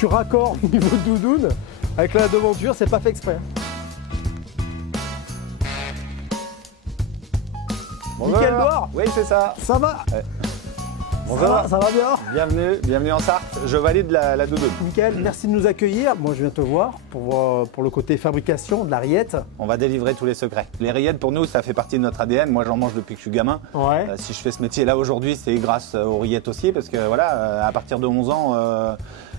suis raccord au niveau de doudoune. Avec la devanture, c'est pas fait exprès. Bonjour. Nickel Loire. Oui, c'est ça. Ça va? Bonjour. Ça va bien? Bienvenue en Sarthe. Je valide la doudoune. Nickel, merci de nous accueillir. Moi, je viens te voir pour le côté fabrication de la rillette. On va délivrer tous les secrets. Les rillettes, pour nous, ça fait partie de notre ADN. Moi, j'en mange depuis que je suis gamin. Ouais. Si je fais ce métier-là aujourd'hui, c'est grâce aux rillettes aussi, parce que voilà, à partir de 11 ans,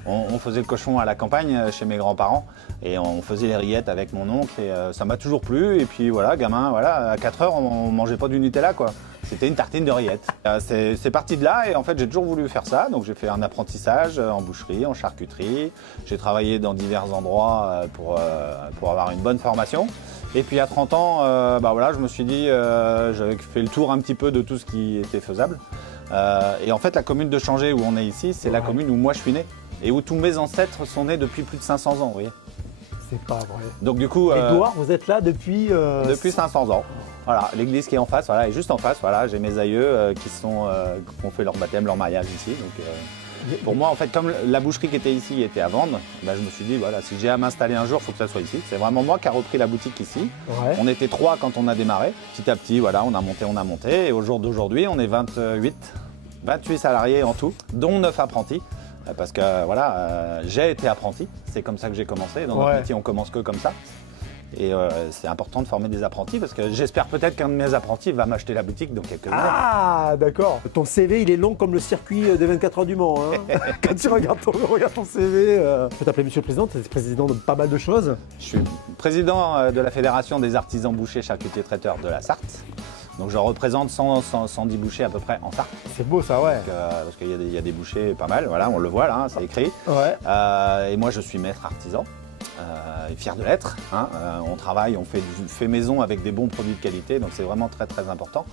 on faisait le cochon à la campagne chez mes grands-parents et on faisait les rillettes avec mon oncle et ça m'a toujours plu. Et puis voilà, gamin, voilà, à 4 heures, on mangeait pas du Nutella, quoi. C'était une tartine de rillettes. C'est parti de là et en fait j'ai toujours voulu faire ça. Donc j'ai fait un apprentissage en boucherie, en charcuterie. J'ai travaillé dans divers endroits pour avoir une bonne formation. Et puis à 30 ans, bah voilà, je me suis dit, j'avais fait le tour un petit peu de tout ce qui était faisable. Et en fait la commune de Changé où on est ici, c'est la commune où moi je suis né et où tous mes ancêtres sont nés depuis plus de 500 ans, vous voyez. C'est pas vrai. Donc du coup, Et Loire, vous êtes là depuis... depuis 500 ans. Voilà, l'église qui est en face, voilà, et juste en face, voilà, j'ai mes aïeux qui ont fait leur baptême, leur mariage ici. Donc, pour moi, en fait, comme la boucherie qui était ici était à vendre, bah, je me suis dit, voilà, si j'ai à m'installer un jour, il faut que ça soit ici. C'est vraiment moi qui a repris la boutique ici. Ouais. On était 3 quand on a démarré. Petit à petit, voilà, on a monté. Et au jour d'aujourd'hui, on est 28 salariés en tout, dont 9 apprentis. Parce que voilà, j'ai été apprenti, c'est comme ça que j'ai commencé. Dans notre métier, on commence que comme ça. Et c'est important de former des apprentis parce que j'espère peut-être qu'un de mes apprentis va m'acheter la boutique dans quelques années. Ah, d'accord. Ton CV, il est long comme le circuit des 24 heures du Mans. Hein. Quand tu regardes ton CV, je peux t'appeler Monsieur le Président, tu es président de pas mal de choses. Je suis président de la Fédération des artisans bouchers, charcutiers, traiteurs de la Sarthe. Donc je représente 110 bouchers à peu près en Sarthe. C'est beau ça, ouais. Parce qu'il y a des bouchers pas mal, voilà, on le voit là, hein, c'est écrit. Ouais. Et moi je suis maître artisan. Et fier de l'être. Hein. On travaille, on fait maison avec des bons produits de qualité, donc c'est vraiment très très important.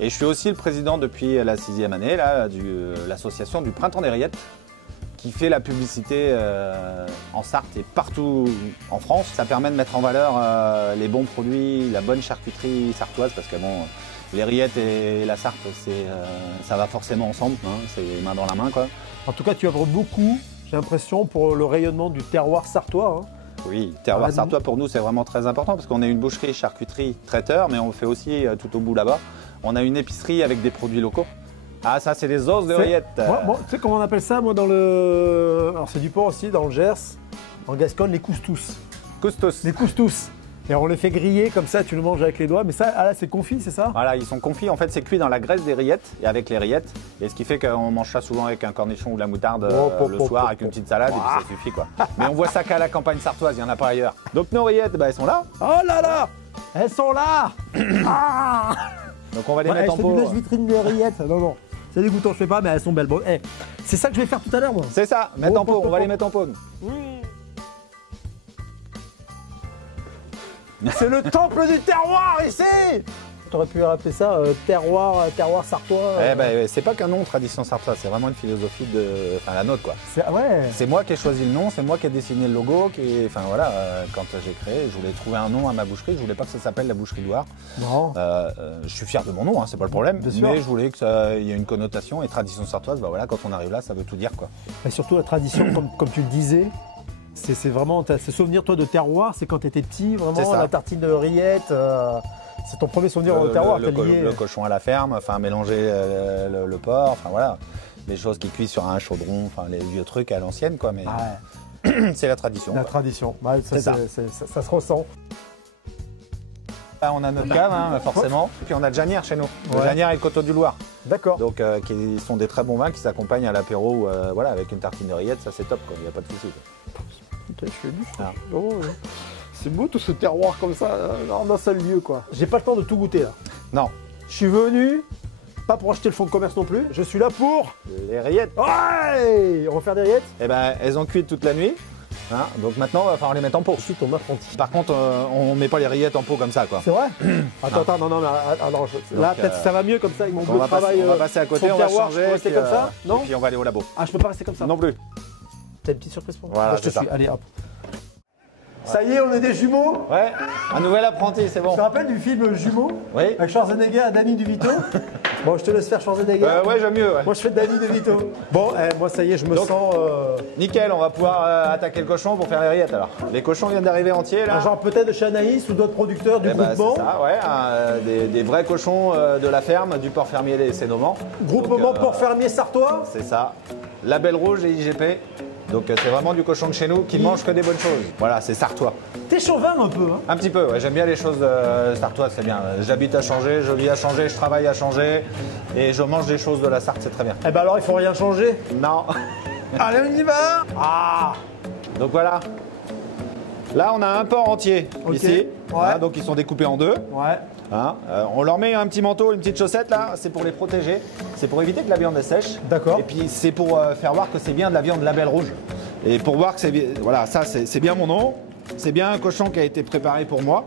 Et je suis aussi le président depuis la 6e année de l'association du Printemps des Rillettes, qui fait la publicité en Sarthe et partout en France. Ça permet de mettre en valeur les bons produits, la bonne charcuterie sartoise, parce que bon, les rillettes et la Sarthe, ça va forcément ensemble, hein, c'est main dans la main, quoi. En tout cas, tu œuvres beaucoup, j'ai l'impression, pour le rayonnement du terroir sartois. Hein. Oui, terroir sartois pour nous c'est vraiment très important parce qu'on est une boucherie, charcuterie, traiteur, mais on fait aussi tout au bout là-bas. On a une épicerie avec des produits locaux. Ah ça c'est des os de rillettes. Moi, tu sais comment on appelle ça moi dans le... Alors c'est du porc aussi, dans le Gers, en Gascogne, les coustous. Coustos. Les coustous. Et on les fait griller comme ça, tu le manges avec les doigts, mais ça, ah là c'est confit, c'est ça? Voilà, ils sont confits, en fait c'est cuit dans la graisse des rillettes et avec les rillettes. Et ce qui fait qu'on mange ça souvent avec un cornichon ou de la moutarde le soir avec une petite salade et puis ça suffit quoi. Mais on voit ça qu'à la campagne sartoise, il n'y en a pas ailleurs. Donc nos rillettes, bah, elles sont là. Oh là là! Elles sont là! Ah! Donc on va les mettre en pot. Je fais du vitrine de rillettes. Non, non. C'est dégoûtant, je fais pas, mais elles sont belles. Bon, hey, c'est ça que je vais faire tout à l'heure, moi. C'est ça, mettre en pot, on va les mettre en pot. C'est le temple du terroir ici! T'aurais pu rappeler ça terroir sartois. Eh ben, c'est pas qu'un nom tradition sartoise, c'est vraiment une philosophie la nôtre quoi. Ouais. C'est moi qui ai choisi le nom, c'est moi qui ai dessiné le logo, enfin voilà, quand j'ai créé, je voulais trouver un nom à ma boucherie, je voulais pas que ça s'appelle la boucherie Loire. Non. Je suis fier de mon nom, hein, c'est pas le problème, mais je voulais qu'il y ait une connotation et tradition sartoise, bah voilà, quand on arrive là, ça veut tout dire quoi. Et surtout la tradition, comme tu le disais. C'est vraiment, ce souvenir toi de terroir, c'est quand tu étais petit, vraiment la tartine de rillettes, c'est ton premier souvenir au terroir. Le cochon à la ferme, enfin mélanger le porc, enfin voilà, les choses qui cuisent sur un chaudron, enfin les vieux trucs à l'ancienne quoi, mais c'est la tradition. La tradition, bah, ça se ressent. Là, on a notre cave hein, forcément, puis on a le Janière chez nous, le Janière et le Coteau du Loir. D'accord. Donc qui sont des très bons vins qui s'accompagnent à l'apéro, voilà, avec une tartine de rillettes, ça c'est top quoi, il n'y a pas de souci. Putain, je suis ému. C'est beau tout ce terroir comme ça, en un seul lieu quoi. J'ai pas le temps de tout goûter là. Non. Je suis venu, pas pour acheter le fonds de commerce non plus, je suis là pour... Les rillettes. Ouais! On va faire des rillettes? Eh ben, elles ont cuit toute la nuit, hein, donc maintenant il va falloir les mettre en pot. Je suis ton apprenti. Par contre, on met pas les rillettes en pot comme ça quoi. C'est vrai? Attends, non, là peut-être ça va mieux comme ça, ils m'ont on va passer à côté, on va changer, rester comme ça? Non? Et puis on va aller au labo. Ah, je peux pas rester comme ça? Non plus. T'as une petite surprise pour moi? Voilà, je te c'est suis, ça. allez hop. Ça y est, on est des jumeaux. Ouais, un nouvel apprenti, c'est bon. Tu te rappelles du film Jumeaux? Oui. Avec Schwarzenegger et Danny DeVito? Bon, je te laisse faire changer des gars. Ouais, j'aime mieux. Ouais. Moi, je fais David De Vito. Bon, moi, ça y est, je me sens. Nickel, on va pouvoir attaquer le cochon pour faire les rillettes alors. Les cochons viennent d'arriver entiers là. Genre peut-être de chez Anaïs ou d'autres producteurs du groupement. C'est ça, ouais, des vrais cochons de la ferme, du porc fermier des Sénomans. Groupement porc fermier sartois. C'est ça. Label rouge et IGP. Donc c'est vraiment du cochon de chez nous qui mange que des bonnes choses. Voilà, c'est sartois. T'es chauvin un peu, hein? Un petit peu, ouais, j'aime bien les choses sartoises, c'est bien. J'habite à Changer, je vis à Changer, je travaille à Changer et je mange des choses de la Sarthe, c'est très bien. Eh ben alors il faut rien changer. Non. Allez, on y va. Ah. Donc voilà. Là on a un porc entier ici. Ouais. Voilà, donc ils sont découpés en deux. Ouais. Hein, on leur met un petit manteau, une petite chaussette là, c'est pour les protéger, c'est pour éviter que la viande sèche. D'accord. Et puis c'est pour faire voir que c'est bien de la viande label rouge. Et pour voir que c'est bien, voilà, ça c'est bien mon nom, c'est bien un cochon qui a été préparé pour moi.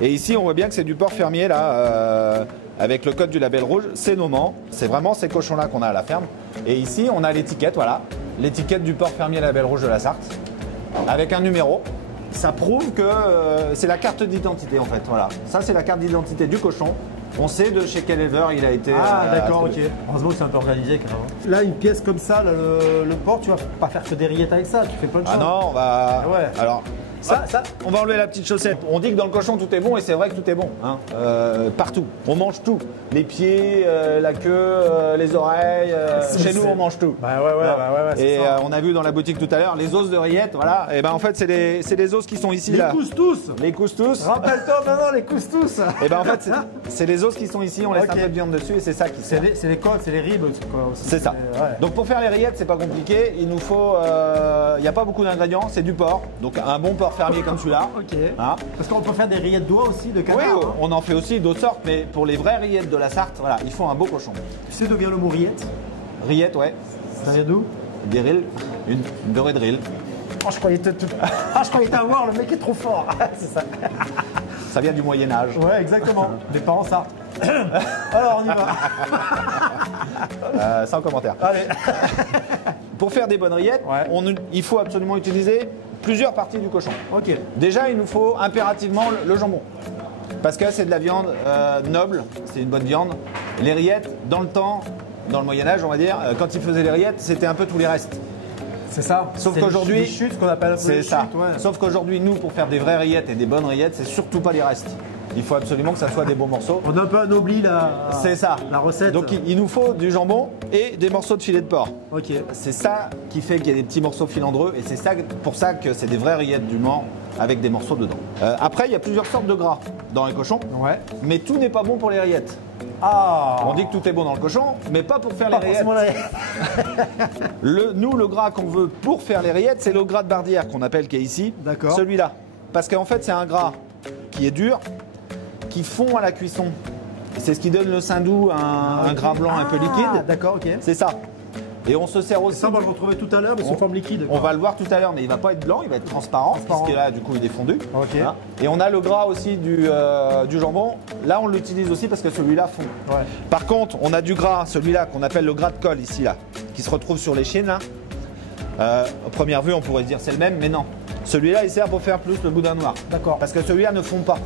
Et ici on voit bien que c'est du porc fermier là, avec le code du label rouge, c'est Noman, c'est vraiment ces cochons là qu'on a à la ferme. Et ici on a l'étiquette, voilà, l'étiquette du porc fermier label rouge de la Sarthe, avec un numéro. Ça prouve que c'est la carte d'identité en fait, voilà. Ça c'est la carte d'identité du cochon. On sait de chez quel éleveur il a été. Ah d'accord, ok. Heureusement que c'est un peu organisé quand même. Là une pièce comme ça, là, le porc, tu vas pas faire que des rillettes avec ça, tu fais plein de choses. Ah non, on va. Ouais. Alors. Ça, on va enlever la petite chaussette. On dit que dans le cochon tout est bon et c'est vrai que tout est bon. Hein. Partout. On mange tout. Les pieds, la queue, les oreilles. Chez nous, on mange tout. Bah ouais. Et on a vu dans la boutique tout à l'heure les os de rillettes. Voilà. Et ben en fait, c'est les os qui sont ici là. Les cousses-tous. Les cousses-tous. Rappelle-toi maintenant les cousses-tous. Et ben en fait, c'est les os qui sont ici. On laisse un peu de viande dessus et c'est ça qui sert. C'est les côtes, c'est les ribs aussi. C'est ça. Ouais. Donc pour faire les rillettes, c'est pas compliqué. Il nous faut. Il n'y a pas beaucoup d'ingrédients. C'est du porc. Donc un bon porc fermier comme celui-là. Ok. Hein. Parce qu'on peut faire des rillettes d'oie aussi, de canard. Oui, on en fait aussi d'autres sortes, mais pour les vraies rillettes de la Sarthe, voilà, il faut un beau cochon. Tu sais d'où vient le mot rillette? Rillette, ouais. Ça vient d'où? Des rilles, une dorée de rille. Oh, je croyais t'avoir, le mec est trop fort. C'est ça. Ça vient du Moyen-Âge. Ouais, exactement. Les parents Sarthe. Alors, on y va. Sans commentaire. Allez. Pour faire des bonnes rillettes, il faut absolument utiliser plusieurs parties du cochon. Ok. Déjà, il nous faut impérativement le jambon. Parce que c'est de la viande noble, c'est une bonne viande. Les rillettes, dans le temps, dans le Moyen-Âge, on va dire, quand ils faisaient les rillettes, c'était un peu tous les restes. C'est ça. Sauf qu'aujourd'hui, les chutes, ce qu'on appelle c'est ça. Chutes, ouais. Sauf qu'aujourd'hui, nous, pour faire des vraies rillettes et des bonnes rillettes, c'est surtout pas les restes. Il faut absolument que ça soit des beaux morceaux. On a un peu anobli c'est ça. La recette. Donc il nous faut du jambon et des morceaux de filet de porc. Ok. C'est ça qui fait qu'il y a des petits morceaux filandreux et c'est ça, pour ça que c'est des vraies rillettes du Mans avec des morceaux dedans. Après, il y a plusieurs sortes de gras dans les cochons, mais tout n'est pas bon pour les rillettes. Ah. On dit que tout est bon dans le cochon, mais pas pour faire les rillettes. Nous, le gras qu'on veut pour faire les rillettes, c'est le gras de bardière qu'on appelle, qui est ici. D'accord. Celui-là. Parce qu'en fait, c'est un gras qui est dur, qui fond à la cuisson. C'est ce qui donne le sein doux, un gras blanc un peu liquide. D'accord, ok. C'est ça. Et on se sert aussi. Ça, on va le retrouver tout à l'heure, mais sous forme liquide. On va le voir tout à l'heure, mais il va pas être blanc, il va être transparent. Puisque là, du coup, il est fondu. Ok. Hein. Et on a le gras aussi du jambon. Là, on l'utilise aussi parce que celui-là fond. Ouais. Par contre, on a du gras, celui-là qu'on appelle le gras de colle ici, là, qui se retrouve sur les chines. Là. À première vue, on pourrait se dire c'est le même, mais non. Celui-là, il sert pour faire plus le boudin noir. D'accord. Parce que celui-là ne fond pas.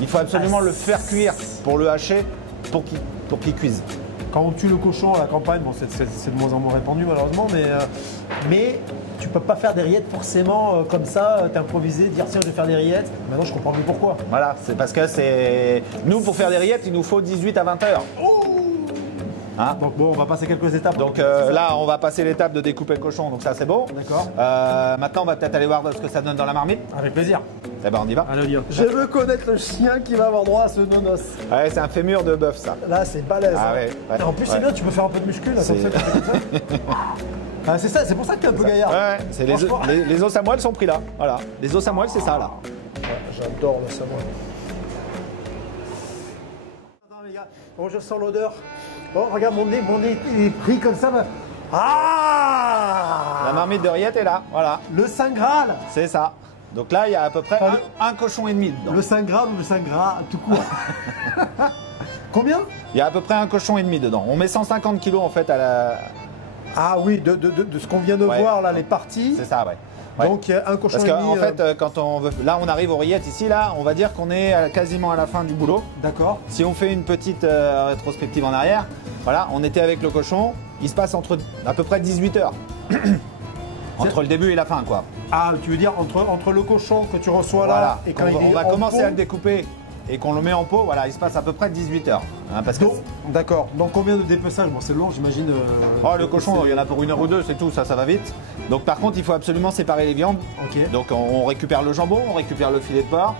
Il faut absolument le faire cuire pour le hacher, pour qu'il cuise. Quand on tue le cochon à la campagne, bon, c'est de moins en moins répandu malheureusement, mais tu peux pas faire des rillettes forcément comme ça, t'improviser, dire tiens je vais faire des rillettes. Maintenant je comprends mieux pourquoi. Voilà, c'est parce que c'est. Nous pour faire des rillettes, il nous faut 18 à 20 heures. Hein? Donc bon, on va passer quelques étapes. Donc là, on va passer l'étape de découper le cochon, donc ça c'est bon. D'accord. Maintenant, on va peut-être aller voir ce que ça donne dans la marmite. Avec plaisir. Eh ben, on y va. Allez, Lyon. Je veux connaître le chien qui va avoir droit à ce nonos. Ouais, c'est un fémur de bœuf, ça. Là, c'est balèze. Ah ouais. Et en plus, c'est bien, tu peux faire un peu de muscu là, comme ça, ah, c'est ça, c'est pour ça que t'es un peu gaillard. Ouais, c'est les os à moelle sont pris là. Voilà. Les os à moelle, c'est ça là. Ouais, j'adore le samoa. Attends, les gars. Bon, je sens l'odeur. Bon, regarde, mon nez il est pris comme ça. Ah! La marmite de rillettes est là. Voilà. Le Saint Graal. C'est ça. Donc là, il y a à peu près un cochon et demi dedans. Le Saint Graal ou le Saint Gras, tout court. Combien? Il y a à peu près un cochon et demi dedans. On met 150 kilos en fait à la. Ah oui, de ce qu'on vient de voir là, les parties. C'est ça, ouais. Ouais. Donc un cochon Parce et demi. qu'en fait, quand on veut, là on arrive aux rillettes ici, là, on va dire qu'on est quasiment à la fin du boulot. D'accord. Si on fait une petite rétrospective en arrière, voilà, on était avec le cochon, il se passe entre à peu près 18 heures. Entre le début et la fin, quoi. Ah, tu veux dire entre le cochon que tu reçois Voilà. là et quand on il est va en commencer pot, à le découper et qu'on le met en pot, voilà, il se passe à peu près 18 heures. Hein, parce que D'accord. Donc combien de dépeçage? Bon, c'est long, j'imagine. oh, le cochon, il y en a pour 1 heure ou 2, c'est tout, ça va vite. Donc par contre, il faut absolument séparer les viandes. Ok. Donc on récupère le jambon, on récupère le filet de porc,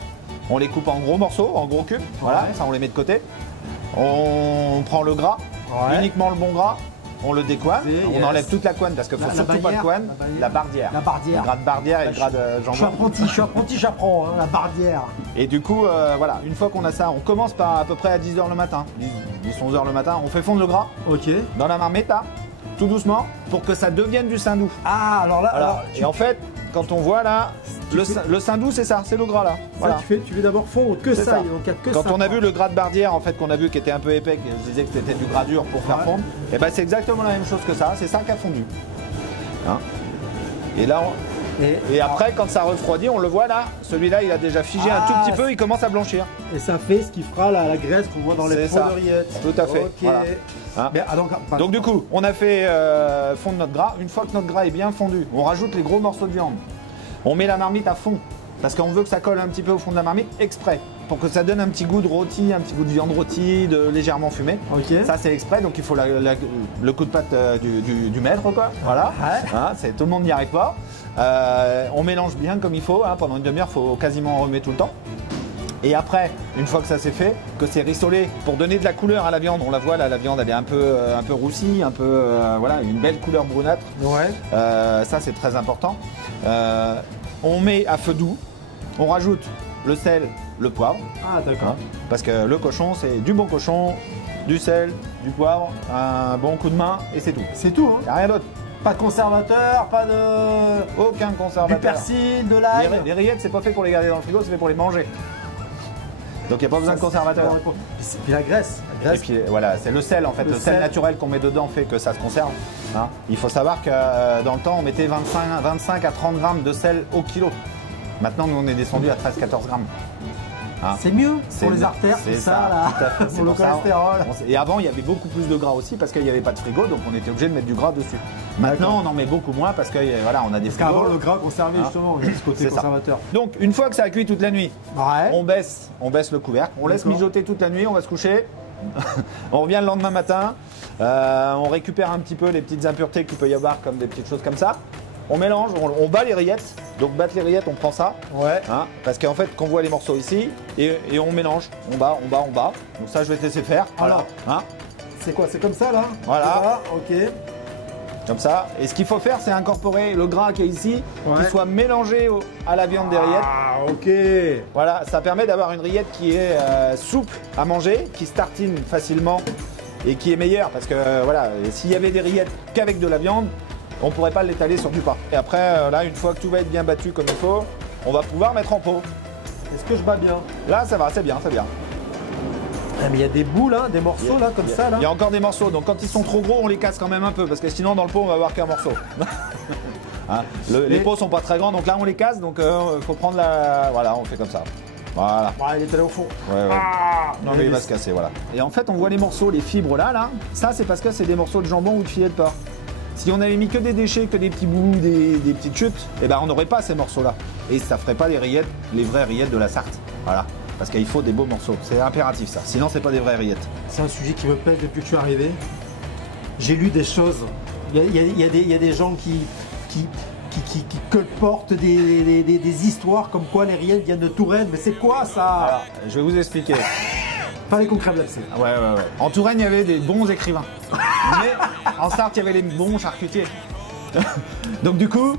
on les coupe en gros morceaux, en gros cubes. Voilà, Ouais. ça on les met de côté. On prend le gras, Ouais. uniquement le bon gras. On le décoine, C'est- on yes. enlève toute la couenne parce qu'il faut La surtout pas de barrière, couenne. la barrière. La bardière. La bardière. Le gras de bardière et le gras de Je suis jambon. apprenti, j'apprends, hein, la bardière. Et du coup, voilà, une fois qu'on a ça, on commence par à peu près à 10 h le matin, 10-11 h le matin, on fait fondre le gras Ok. dans la marmite là, tout doucement, pour que ça devienne du sein doux. Ah, alors là, Voilà. alors, Et en fait, quand on voit là, le sein doux c'est ça, c'est le gras là. Voilà. tu fais d'abord fondre que C'est ça. ça. Donc il y a que Quand ça. on a vu le gras de bardière en fait qu'on a vu qui était un peu épais, que je disais que c'était du gras dur pour faire Ouais. fondre, et ben c'est exactement la même chose que ça, c'est ça qui a fondu. Hein. Et là, et après quand ça refroidit, on le voit là, celui-là il a déjà figé un Ah, tout petit peu, il commence à blanchir. Et ça fait ce qui fera la graisse qu'on voit dans les C'est pots ça. de rillettes. Tout à fait. Ok. Voilà. Hein. Mais, ah, Donc du coup, on a fait fondre notre gras. Une fois que notre gras est bien fondu, on rajoute les gros morceaux de viande. On met la marmite à fond. Parce qu'on veut que ça colle un petit peu au fond de la marmite exprès. Pour que ça donne un petit goût de rôti, un petit goût de viande rôtie, légèrement fumée. Ok. Ça c'est exprès, donc il faut le coup de patte du maître quoi. Voilà. Ouais. Hein, tout le monde n'y arrive pas. On mélange bien comme il faut. Hein. Pendant une demi-heure, il faut quasiment remettre tout le temps. Et après, une fois que ça c'est fait, que c'est rissolé, pour donner de la couleur à la viande, on la voit là, la viande elle est un peu roussie, un peu voilà, une belle couleur brunâtre. Ouais. Ça c'est très important. On met à feu doux, on rajoute le sel, le poivre, Ah, d'accord. hein, parce que le cochon c'est du bon cochon, du sel, du poivre, un bon coup de main et c'est tout. C'est tout, hein. Il n'y a rien d'autre. Pas de conservateur, pas de. Aucun conservateur. Du persil, de l'ail. Les rillettes c'est pas fait pour les garder dans le frigo, c'est fait pour les manger. Donc il n'y a pas besoin de conservateur. Puis la graisse. La Et graisse. puis voilà, c'est le sel en fait, Le le sel sel. naturel qu'on met dedans fait que ça se conserve. Hein. Il faut savoir que dans le temps on mettait 25 à 30 grammes de sel au kilo. Maintenant nous on est descendu à 13-14 grammes. Hein. C'est mieux C'est pour les mieux. artères, C'est tout ça, ça, là. tout à fait. C'est Pour le pour ça. cholestérol. Et avant il y avait beaucoup plus de gras aussi parce qu'il n'y avait pas de frigo donc on était obligé de mettre du gras dessus. Maintenant on en met beaucoup moins parce que voilà, on a des Parce qu'avant, frigos. le gras conservé, Hein. justement, il y a ce côté C'est ça. conservateur. Donc une fois que ça a cuit toute la nuit, Ouais. on baisse le couvercle, on laisse D'accord. mijoter toute la nuit, on va se coucher. On revient le lendemain matin, on récupère un petit peu les petites impuretés qu'il peut y avoir comme des petites choses comme ça. On mélange, on bat les rillettes. Donc battre les rillettes, on prend ça. Ouais. Hein, parce qu'en fait, qu'on voit les morceaux ici et on mélange. On bat. Donc ça, je vais te laisser faire. Alors. Hein, C'est quoi? C'est comme ça, là? Voilà. Ok. comme ça. Et ce qu'il faut faire, c'est incorporer le gras qui est ici, Ouais. qui soit mélangé à la viande des rillettes. Ah, ok. Voilà, ça permet d'avoir une rillette qui est souple à manger, qui se tartine facilement et qui est meilleure. Parce que voilà, s'il y avait des rillettes qu'avec de la viande, on ne pourrait pas l'étaler sur du pain. Et après, là, une fois que tout va être bien battu comme il faut, on va pouvoir mettre en pot. Est-ce que je bats bien? Là, ça va, c'est bien, c'est bien. Ah, mais il y a des bouts là, des morceaux là, comme ça là. Il y a encore des morceaux, donc quand ils sont trop gros, on les casse quand même un peu, parce que sinon, dans le pot, on va avoir qu'un morceau. Hein, les pots sont pas très grands, donc là, on les casse, donc faut prendre la... Voilà, on fait comme ça. Voilà. Ah, il est allé au fond. Ouais, ouais. Ah, Non mais il va se casser, voilà. Et en fait, on voit les morceaux, les fibres là, ça c'est parce que c'est des morceaux de jambon ou de filet de porc. Si on avait mis que des déchets, que des petits bouts, des petites chutes, eh ben on n'aurait pas ces morceaux-là. Et ça ferait pas les rillettes, les vraies rillettes de la Sarthe. Voilà. Parce qu'il faut des beaux morceaux. C'est impératif ça. Sinon, c'est pas des vraies rillettes. C'est un sujet qui me pèse depuis que je suis arrivé. J'ai lu des choses. Il y a des gens qui colportent des histoires comme quoi les rillettes viennent de Touraine. Mais c'est quoi ça? Alors, je vais vous expliquer. Fallait qu'on crève l'abcès. Ouais. En Touraine, il y avait des bons écrivains. Mais en Sarthe, il y avait les bons charcutiers. Donc du coup,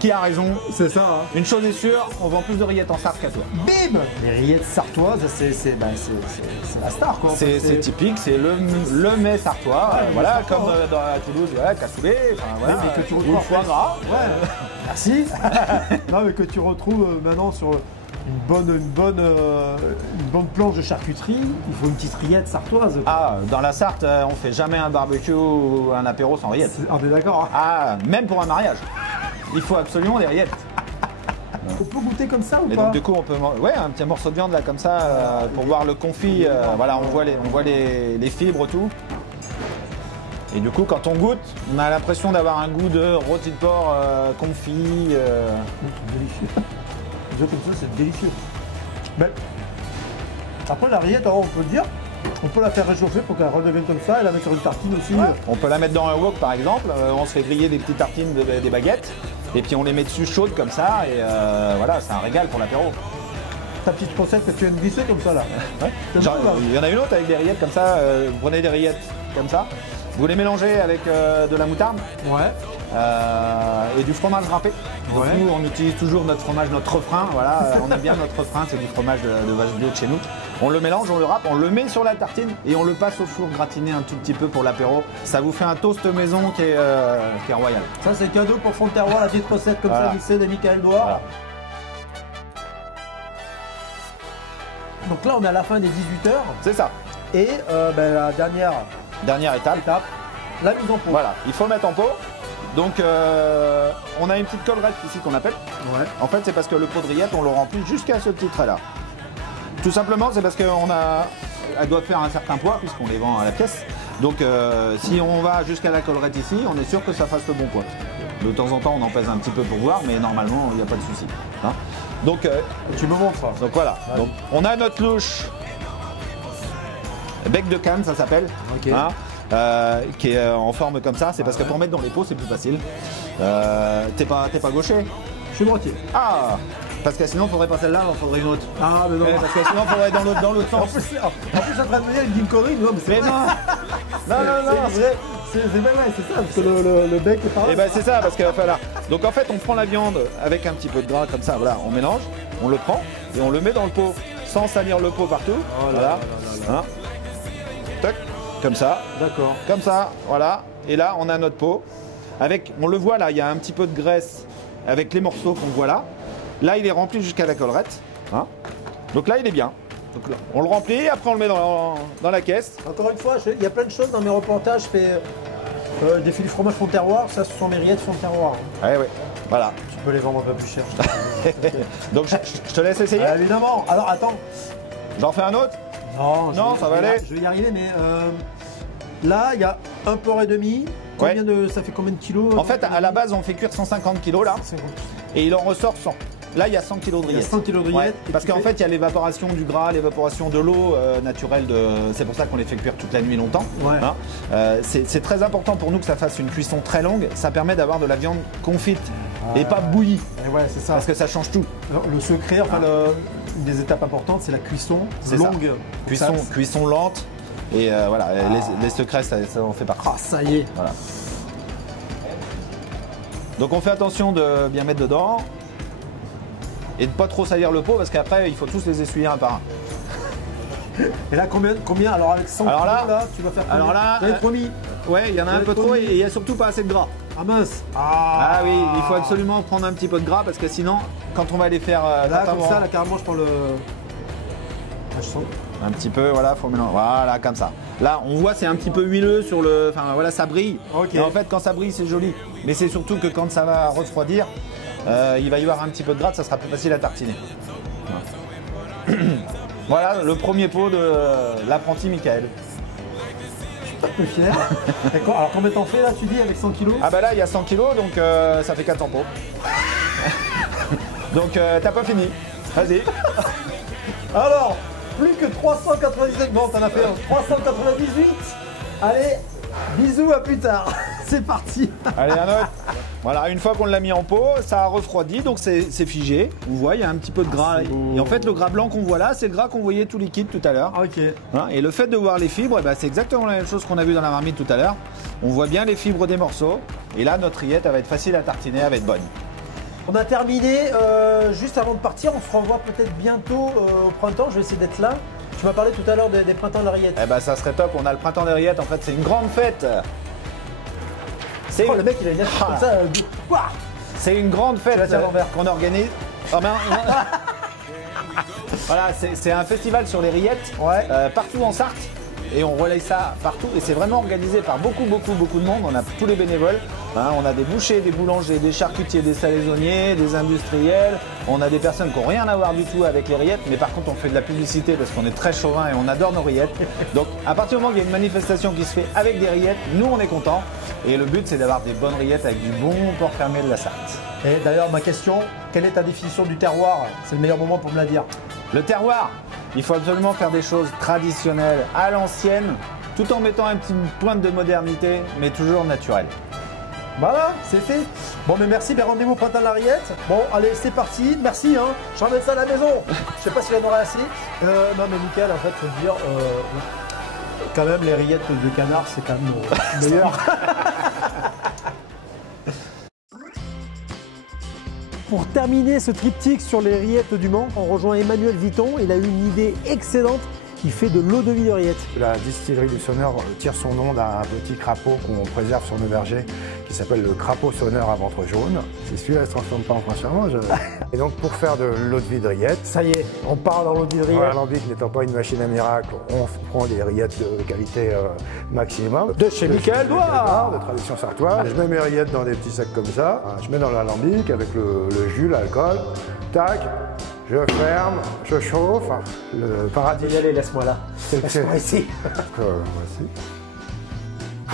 qui a raison? C'est ça, hein. Une chose est sûre, on vend plus de rillettes en Sarthe qu'à Tours. Bim! Les rillettes sartoises, c'est la star quoi. C'est typique, c'est le mets sartois, le voilà, sartois, comme ouais. dans Toulouse, voilà, cassoulet, enfin voilà, Mais que tu ou retrouves le foie après. gras. Ouais. Merci. Non mais que tu retrouves maintenant sur une bonne planche de charcuterie, il faut une petite rillette sartoise. Ah, dans la Sarthe, on fait jamais un barbecue ou un apéro sans rillettes. On est d'accord, hein. Ah, même pour un mariage. il faut absolument des rillettes. On peut goûter comme ça ou Et pas? donc du coup on peut ouais, un petit morceau de viande là comme ça pour voir le confit. Voilà, on voit les fibres tout. Et du coup quand on goûte, on a l'impression d'avoir un goût de rôti de porc confit. C'est délicieux. Déjà comme ça, c'est délicieux. Mais après la rillette, alors, on peut le dire, on peut la faire réchauffer pour qu'elle redevienne comme ça et la mettre sur une tartine aussi. Ouais. On peut la mettre dans un wok par exemple, on se fait griller des petites tartines, des baguettes, et puis on les met dessus chaudes comme ça, et voilà, c'est un régal pour l'apéro. Ta petite recette que tu viens de glisser comme ça là. Ouais. C'est Genre, bon, là. il y en a une autre avec des rillettes comme ça, vous prenez des rillettes comme ça, vous les mélangez avec de la moutarde Ouais. et du fromage râpé. Donc Ouais. nous on utilise toujours notre fromage, notre refrain, voilà, on aime bien notre refrain, c'est du fromage de vache bio de chez nous. On le mélange, on le râpe, on le met sur la tartine et on le passe au four gratiné un tout petit peu pour l'apéro. Ça vous fait un toast maison qui est royal. Ça c'est cadeau pour Fond de Terroir, la petite recette comme Voilà. ça glissée de Michael Douard. Voilà. Donc là on est à la fin des 18h C'est ça. et la dernière Dernière étape. étape, la mise en pot. Voilà, il faut mettre en pot. Donc on a une petite collerette ici qu'on appelle. Ouais. En fait c'est parce que le pot de rillette on le remplit jusqu'à ce petit trait là. Tout simplement c'est parce qu'elle doit faire un certain poids puisqu'on les vend à la pièce. Donc si on va jusqu'à la collerette ici, on est sûr que ça fasse le bon poids. De temps en temps on en pèse un petit peu pour voir, mais normalement il n'y a pas de souci. Hein. Donc, Tu me montres ça. donc voilà, donc, on a notre louche bec de canne ça s'appelle. Ok. Hein, qui est en forme comme ça, c'est parce que pour mettre dans les pots c'est plus facile. T'es pas gaucher? Je suis droitier. Ah, parce que sinon faudrait pas celle-là, il faudrait une autre. Ah mais non. Ouais, parce que sinon faudrait dans l'autre En sens. plus, je suis en train de me dire, il dit une connerie, non mais c'est Mais vrai. non, non, C'est vrai. C'est bien vrai, c'est ça, parce que le bec est par là. Et ben c'est ça, parce que voilà. Donc en fait on prend la viande avec un petit peu de gras comme ça, voilà, on mélange, on le prend et on le met dans le pot sans salir le pot partout. Oh là Voilà. là là là. Hein. Tac, comme ça. D'accord. Comme ça, voilà. Et là, on a notre pot. Avec, on le voit là, il y a un petit peu de graisse avec les morceaux qu'on voit là. Là, il est rempli jusqu'à la collerette. Hein. Donc là, il est bien. Donc là, on le remplit, après on le met dans la caisse. Encore une fois, il y a plein de choses dans mes reportages. Je fais des filets de fromage Fond de Terroir, ça ce sont mes rillettes Fond de Terroir. Ouais, ouais. Voilà. Tu peux les vendre un peu plus cher. Donc je te laisse essayer. Évidemment. Alors attends. J'en fais un autre. Non, Non, ça va aller. Je vais y arriver, mais là, il y a un porc et demi. Combien ça fait combien de kilos? En fait, à la base, on fait cuire 150 kg là. 50. Et il en ressort 100. Là, il y a 100 kg de Il y a rillettes. 100 kilos de rillettes. Ouais, parce qu'en fait, il y a l'évaporation du gras, l'évaporation de l'eau naturelle. C'est pour ça qu'on les fait cuire toute la nuit longtemps. Ouais. Hein. C'est très important pour nous que ça fasse une cuisson très longue. Ça permet d'avoir de la viande confite et pas bouillie. Et ouais, c'est ça. Parce que ça change tout. Alors, le secret, enfin, une des étapes importantes, c'est la cuisson C'est longue. ça. Cuisson lente. Et voilà, les secrets, ça en fait partie. Ah, ça y est. Voilà. Donc on fait attention de bien mettre dedans. Et de pas trop salir le pot parce qu'après il faut tous les essuyer un par un. Et là, combien alors avec 100 Alors là- kilos, là, tu vas faire combien? alors là, J'avais promis. Ouais, il y en a un J'avais peu trop promis. et il n'y a surtout pas assez de gras. Ah mince. Ah oui, il faut absolument prendre un petit peu de gras parce que sinon, quand on va les faire Là, quand comme on- ça, là, carrément, je prends le. Ah, je sens. un petit peu, voilà, faut mélanger. Voilà, comme ça. Là, on voit c'est un petit peu huileux sur le, enfin voilà, ça brille. Ok. Et en fait, quand ça brille, c'est joli. Mais c'est surtout que quand ça va refroidir, il va y avoir un petit peu de gras, ça sera plus facile à tartiner. Voilà le premier pot de l'apprenti Michael. Un peu fier. Alors combien t'en fais là, tu dis, avec 100 kilos? Ah bah là il y a 100 kilos donc ça fait 400 pots. Donc t'as pas fini. Vas-y. Alors, plus que 397. Bon, t'en as fait un. 398. Allez, bisous, à plus tard. C'est parti. Allez un autre. Voilà, une fois qu'on l'a mis en pot, ça a refroidi donc c'est figé. On voit il y a un petit peu de gras. c'est beau. Et en fait le gras blanc qu'on voit là, c'est le gras qu'on voyait tout liquide tout à l'heure. Ok. Hein, et le fait de voir les fibres, eh ben, c'est exactement la même chose qu'on a vu dans la marmite tout à l'heure. On voit bien les fibres des morceaux. Et là notre rillette elle va être facile à tartiner, elle va être bonne. On a terminé. Juste avant de partir, on se revoit peut-être bientôt au printemps. Je vais essayer d'être là. Tu m'as parlé tout à l'heure des printemps de la rillette. Eh ben ça serait top, on a le printemps des rillettes, en fait c'est une grande fête. C'est Oh, le mec, il a une assiette comme ça. Ouah. C'est une grande fête vas-y à l'envers. qu'on organise. Oh, ben, voilà, c'est un festival sur les rillettes Ouais. partout en Sarthe. et on relaye ça partout. Et c'est vraiment organisé par beaucoup de monde. On a tous les bénévoles. Hein, on a des bouchers, des boulangers, des charcutiers, des salaisonniers, des industriels. On a des personnes qui n'ont rien à voir du tout avec les rillettes, mais par contre on fait de la publicité parce qu'on est très chauvin et on adore nos rillettes. Donc à partir du moment où il y a une manifestation qui se fait avec des rillettes, nous on est contents. Et le but c'est d'avoir des bonnes rillettes avec du bon porc fermier de la Sarthe. Et d'ailleurs, ma question, quelle est ta définition du terroir? C'est le meilleur moment pour me la dire. Le terroir, il faut absolument faire des choses traditionnelles, à l'ancienne, tout en mettant une petite pointe de modernité, mais toujours naturelle. Voilà, c'est fait. Bon, mais merci, ben rendez-vous au printemps de la rillette. Bon, allez, c'est parti. Merci, hein. Je ramène ça à la maison. Je sais pas si j'en aurai assez. Non, mais nickel, en fait, faut dire, quand même, les rillettes de canard, c'est quand même meilleur. Pour terminer ce triptyque sur les rillettes du Mans, on rejoint Emmanuel Viton. Il a eu une idée excellente. Il fait de l'eau-de-vie de rillettes. La distillerie du Sonneur tire son nom d'un petit crapaud qu'on préserve sur nos vergers qui s'appelle le crapaud Sonneur à ventre jaune. C'est celui-là, il ne se transforme pas en Prince Charmant. Et donc pour faire de l'eau-de-vie de rillettes, Ça y est, on part dans l'eau-de-vie de rillettes. Alambic n'étant pas une machine à miracle, on prend des rillettes de qualité maximum. De chez Michael Douard. De tradition sartoise. Je mets mes rillettes dans des petits sacs comme ça. Je mets dans l'alambic avec le jus, l'alcool. Tac. Je ferme, je chauffe, le paradis. Allez, laisse-moi là. Laisse-moi ici. Voici.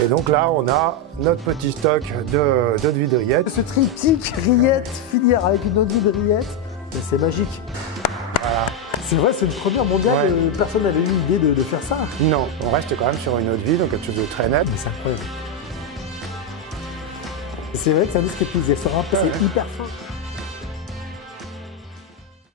Et donc là, on a notre petit stock d'eau-de-vie de rillettes. Ce triptyque rillettes, finir avec une eau-de-vie de rillettes, c'est magique. Voilà. C'est vrai, c'est une première mondiale, Ouais. personne n'avait eu l'idée de faire ça. Non, on reste quand même sur une eau-de-vie, donc quelque chose de très net. Mais c'est incroyable. C'est vrai que ça dit ce que tu disais, ce rappel, c'est hyper fin.